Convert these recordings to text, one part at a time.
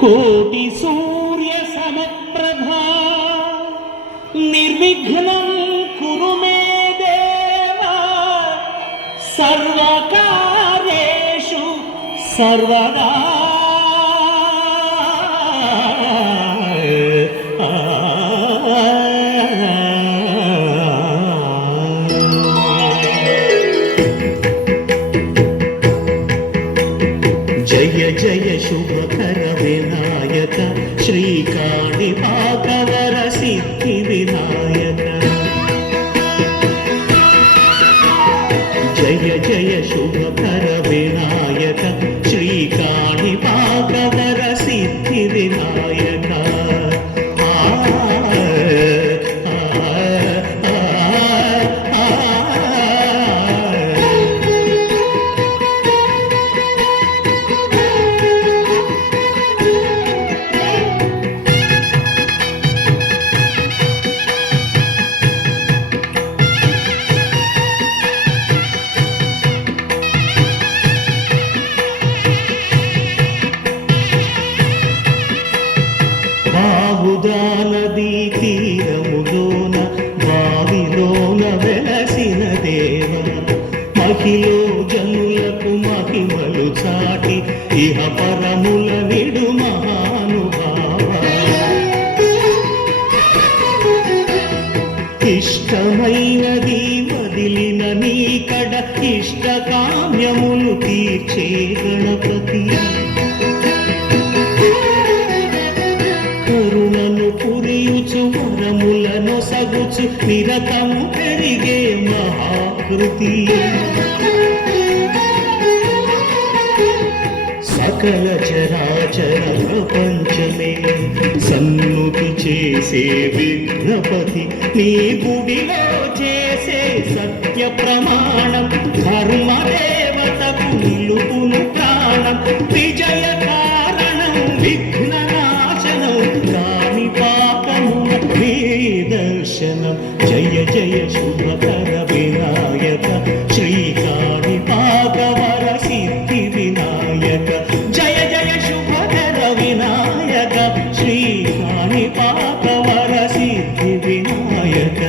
కోటి సూర్య సమప్రభా నిర్విఘ్నం కురు మే దేవా సర్వకార్యేషు సర్వదా జయ జయ శుభకర వినాయక శ్రీకాణిపాకవర సిద్ధి వినాయక జయ జయ శుభకర వినాయక శ్రీకాణిపాకవర సిద్ధి వినాయక నదీ తీరములోన బావిలోన వెలసిన దేవ మహిలో జనులకు మహిమలు చాటి ఇహ పరముల నిడు మహానుభావ ఇష్టమైనది వదిలిన నీకడ ఇష్ట కామ్యములు తీర్చే గణపతి కరుణను పురియుచు వరములను సగుచు నిరతము పెరిగే మహాకృతి సకల చరాచర ప్రపంచమే సన్నుతి చేసే విఘ్నపతి నీ గుడిలో చేసే సత్య ప్రమాణం ధర్మదేవతకు నిలుపును ప్రాణం విజయ కారణం విఘ్న దర్శనం జయ జయ శుభకర వినాయక శ్రీకాణిపాకవర సిద్ధి వినాయక జయ జయ శుభకర వినాయక శ్రీకాణిపాకవర సిద్ధి వినాయక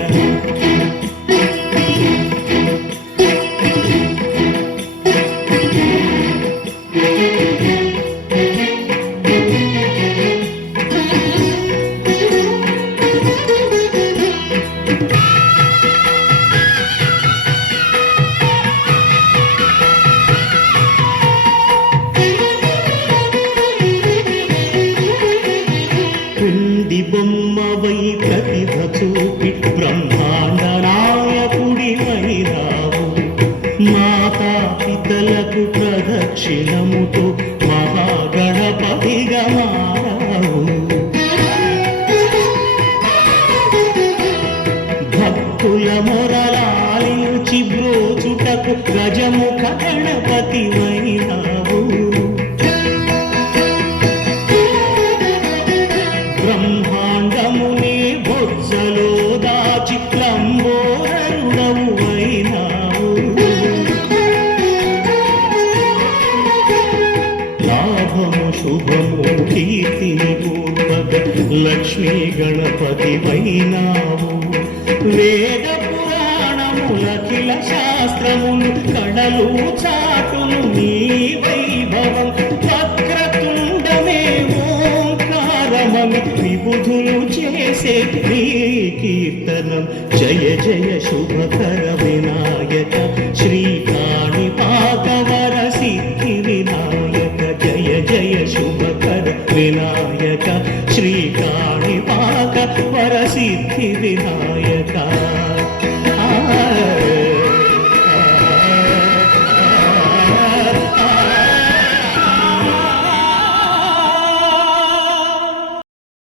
బొమ్మవై ప్రతిభ చూపి బ్రహ్మాండ నాయకుడివైనావు మాతా పితలకు ప్రదక్షిణముతో మహాగణపతిగా మారావు భక్తుల మొరలాలించి బ్రోచుటకు గజముఖ గణపతివైనావు బ్రహ్మాండమునే బొజ్జలో దాచి లంబోదరుడవు అయినావు లాభము శుభము కీర్తిని పూర్వక లక్ష్మీ గణపతి వైనావు వేద పురాణములఖిల శాస్త్రములు కడలు చాటును నీ వైభవం వక్రతుండమే విబుధులు చేసే నీ కీర్తనం జయ జయ శుభకర వినాయక శ్రీకాణిపాకవర సిద్ధి వినాయక జయ జయ శుభకర వినాయక